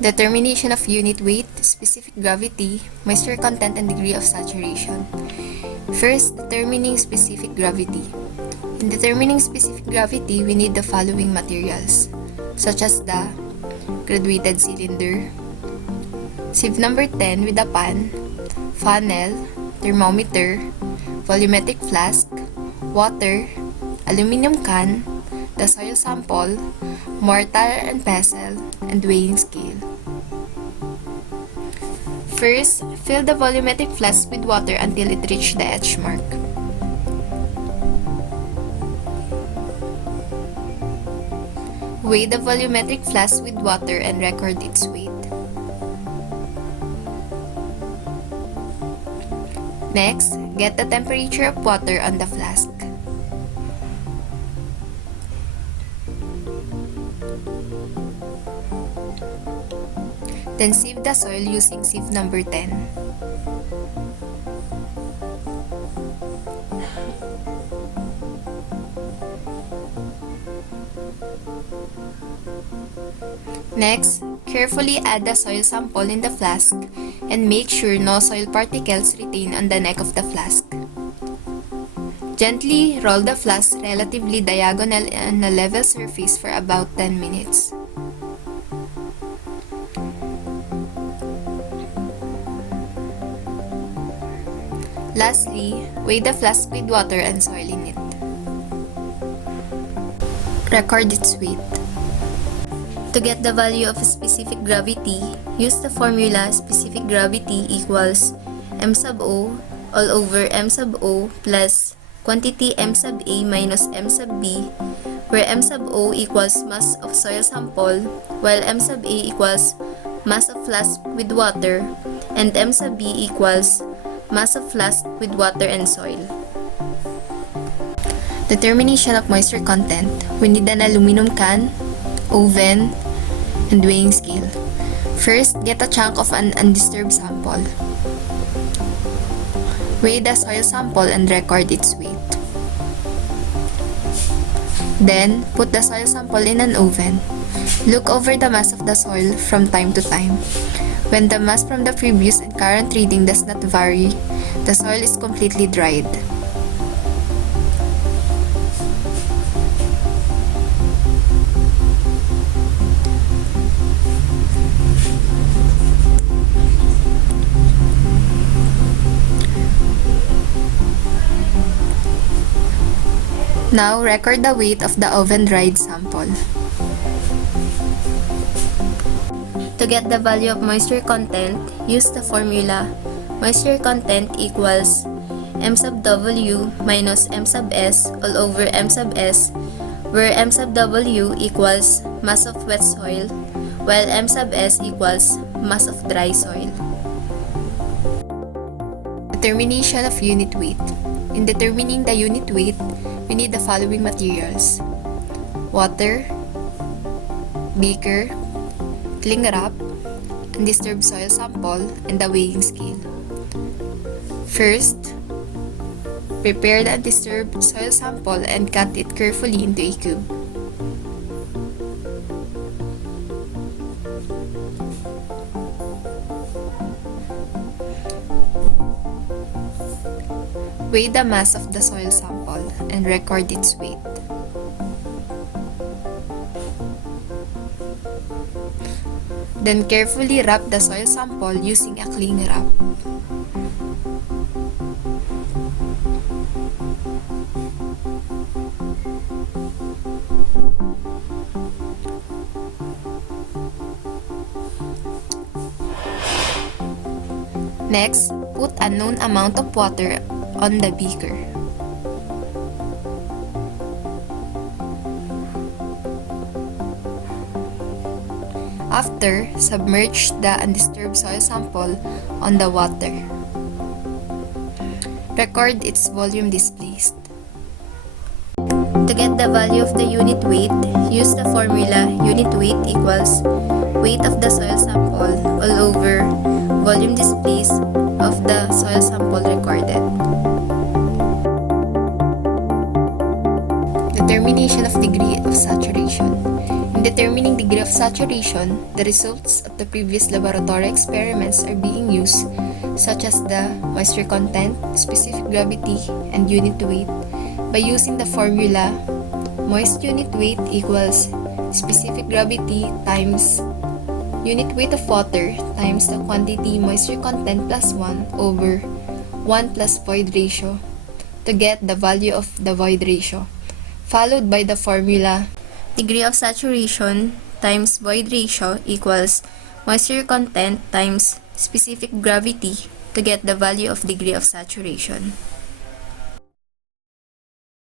Determination of unit weight, specific gravity, moisture content, and degree of saturation. First, determining specific gravity. In determining specific gravity, we need the following materials, such as the graduated cylinder, sieve number 10 with a pan, funnel, thermometer, volumetric flask, water, aluminum can, the soil sample, mortar and pestle, and weighing scale. First, fill the volumetric flask with water until it reaches the edge mark. Weigh the volumetric flask with water and record its weight. Next, get the temperature of water on the flask. Then sieve the soil using sieve number 10. Next, carefully add the soil sample in the flask and make sure no soil particles retain on the neck of the flask. Gently roll the flask relatively diagonal on a level surface for about 10 minutes. Lastly, weigh the flask with water and soil in it. Record its weight. To get the value of a specific gravity, use the formula specific gravity equals m sub o all over m sub o plus quantity m sub a minus m sub b, where m sub o equals mass of soil sample, while m sub a equals mass of flask with water, and m sub b equals mass of flask with water and soil. Determination of moisture content. We need an aluminum can, oven, and weighing scale. First, get a chunk of an undisturbed sample. Weigh the soil sample and record its weight. Then, put the soil sample in an oven. Look over the mass of the soil from time to time. When the mass from the previous and current reading does not vary, the soil is completely dried. Now, record the weight of the oven-dried sample. To get the value of moisture content, use the formula moisture content equals m sub w minus m sub s all over m sub s, where m sub w equals mass of wet soil, while m sub s equals mass of dry soil. Determination of unit weight. In determining the unit weight, we need the following materials: water, beaker, cling wrap, undisturbed soil sample, and the weighing scale. First, prepare the undisturbed soil sample and cut it carefully into a cube. Weigh the mass of the soil sample and record its weight. Then carefully wrap the soil sample using a cling wrap. Next, put a known amount of water on the beaker. After, submerge the undisturbed soil sample on the water. Record its volume displaced. To get the value of the unit weight, use the formula unit weight equals weight of the soil sample all over volume displaced of the soil sample recorded. Determination of degree of saturation. In determining degree of saturation, the results of the previous laboratory experiments are being used, such as the moisture content, specific gravity, and unit weight, by using the formula moist unit weight equals specific gravity times unit weight of water times the quantity moisture content plus 1 over 1 plus void ratio to get the value of the void ratio, followed by the formula degree of saturation times void ratio equals moisture content times specific gravity to get the value of degree of saturation.